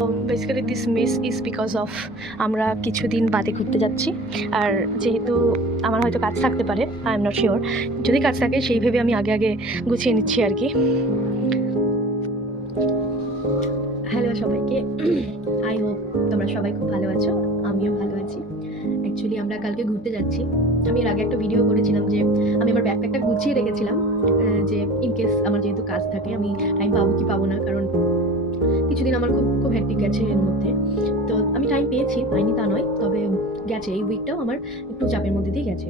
Basically this miss is because of আমরা কিছুদিন বাদে ঘুরতে যাচ্ছি। আর যেহেতু আমার হয়তো কাজ থাকতে পারে আই এম নট শিওর যদি কাজ থাকে, সেই ভেবে আমি আগে আগে গুছিয়ে নিচ্ছি আর কি। হ্যালো সবাইকে। আই হোপ তোমরা সবাই খুব ভালো আছো। আমিও ভালো আছি। অ্যাকচুয়ালি আমরা কালকে ঘুরতে যাচ্ছি। আমি এর আগে একটা ভিডিও করেছিলাম যে আমি আমার ব্যাগপ্যাকটা গুছিয়ে রেখেছিলাম যে ইন কেস আমার যেহেতু কিছুদিন আমার খুব খুব হ্যাকটিক গেছে এর মধ্যে। তো আমি টাইম পেয়েছি, পাইনি তা নয়, তবে গেছে, এই উইকটাও আমার একটু চাপের মধ্যে দিয়ে গেছে।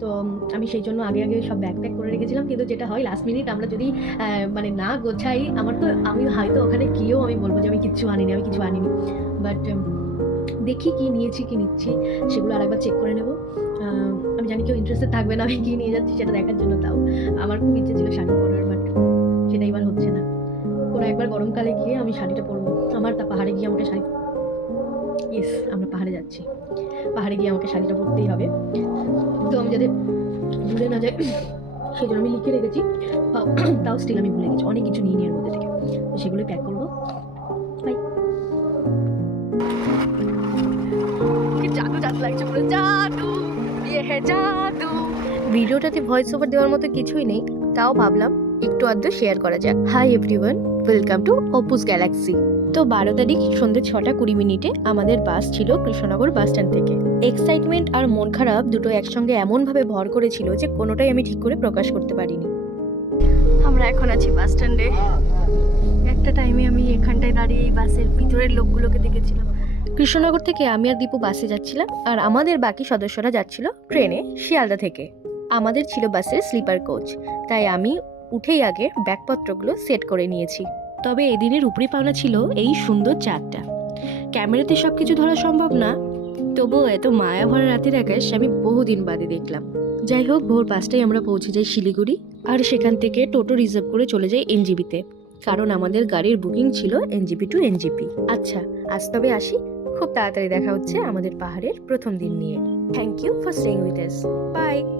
তো আমি সেই জন্য আগে আগে সব ব্যাকপ্যাক করে রেখেছিলাম, কিন্তু যেটা হয় লাস্ট মিনিট আমরা যদি মানে না গোছাই, আমার তো, আমি হয়তো ওখানে গিয়েও আমি বলব যে আমি কিচ্ছু আনিনি, আমি কিছু আনিনি। বাট দেখি কি নিয়েছি, কি নিচ্ছি, সেগুলো আরেকবার চেক করে নেব। আমি জানি কেউ ইন্টারেস্টেড থাকবে না, আমি কী নিয়ে যাচ্ছি সেটা দেখার জন্য, তাও আমার খুব ইচ্ছে ছিল শাড়ি পরার বাট সেটা এবার হচ্ছে না। কোনো একবার গরমকালে গিয়ে আমি শাড়িটা পরবো। আমার তা পাহাড়ে গিয়ে আমাকে শাড়ি ইয়েস আমরা পাহাড়ে যাচ্ছি। পাহাড়ে গিয়ে আমাকে শাড়িটা পরতেই হবে। তো আমি যাতে ভুলে না যাই, সেই জন্য আমি লিখে রেখেছি। তাও স্টিল আমি ভুলে গেছি। অনেক কিছু নিয়ে নিয়ে মধ্যে থেকে। তো সেগুলোই প্যাক করব। বাই জাদু জাদু লাগছে পুরো জাদু ইয়ে হ্যাঁ জাদু। ভিডিওটাতে ভয়েস ওভার দেওয়ার মতো কিছুই নেই। তাও ভাবলাম একটু আধটু শেয়ার করা যাক। Hi everyone welcome to Opu's galaxy তো বারো তারিখ সন্ধ্যে ছটা কুড়ি মিনিটে আমাদের বাস ছিল কৃষ্ণনগর বাস স্ট্যান্ড থেকে। এক্সাইটমেন্ট আর মন খারাপ দুটো একসঙ্গে এমনভাবে ভর করেছিল যে কোনোটাই আমি ঠিক করে প্রকাশ করতে পারিনি। আমরা এখন আছি বাস স্ট্যান্ডে একটা টাইমে আমি এখানটায় দাঁড়িয়ে এই বাসের ভিতরের লোকগুলোকে দেখেছিলাম। কৃষ্ণনগর থেকে আমি আর দীপু বাসে যাচ্ছিলাম আর আমাদের বাকি সদস্যরা যাচ্ছিল ট্রেনে শিয়ালদা থেকে। আমাদের ছিল বাসের স্লিপার কোচ তাই আমি উঠেই আগে ব্যাগপত্রগুলো সেট করে নিয়েছি। তবে এদিনের উপরি পাওনা ছিল এই সুন্দর চাঁদটা। ক্যামেরাতে সব কিছু ধরা সম্ভব না, তবুও এত মায়া ভরা রাতের আকাশ আমি বহুদিন বাদে দেখলাম। যাই হোক, ভোর পাঁচটায় আমরা পৌঁছে যাই শিলিগুড়ি আর সেখান থেকে টোটো রিজার্ভ করে চলে যাই এনজিবিতে। কারণ আমাদের গাড়ির বুকিং ছিল এনজিপি টু এনজিপি। আচ্ছা আজ তবে আসি। খুব তাড়াতাড়ি দেখা হচ্ছে আমাদের পাহাড়ের প্রথম দিন নিয়ে। Thank you for staying with us bye.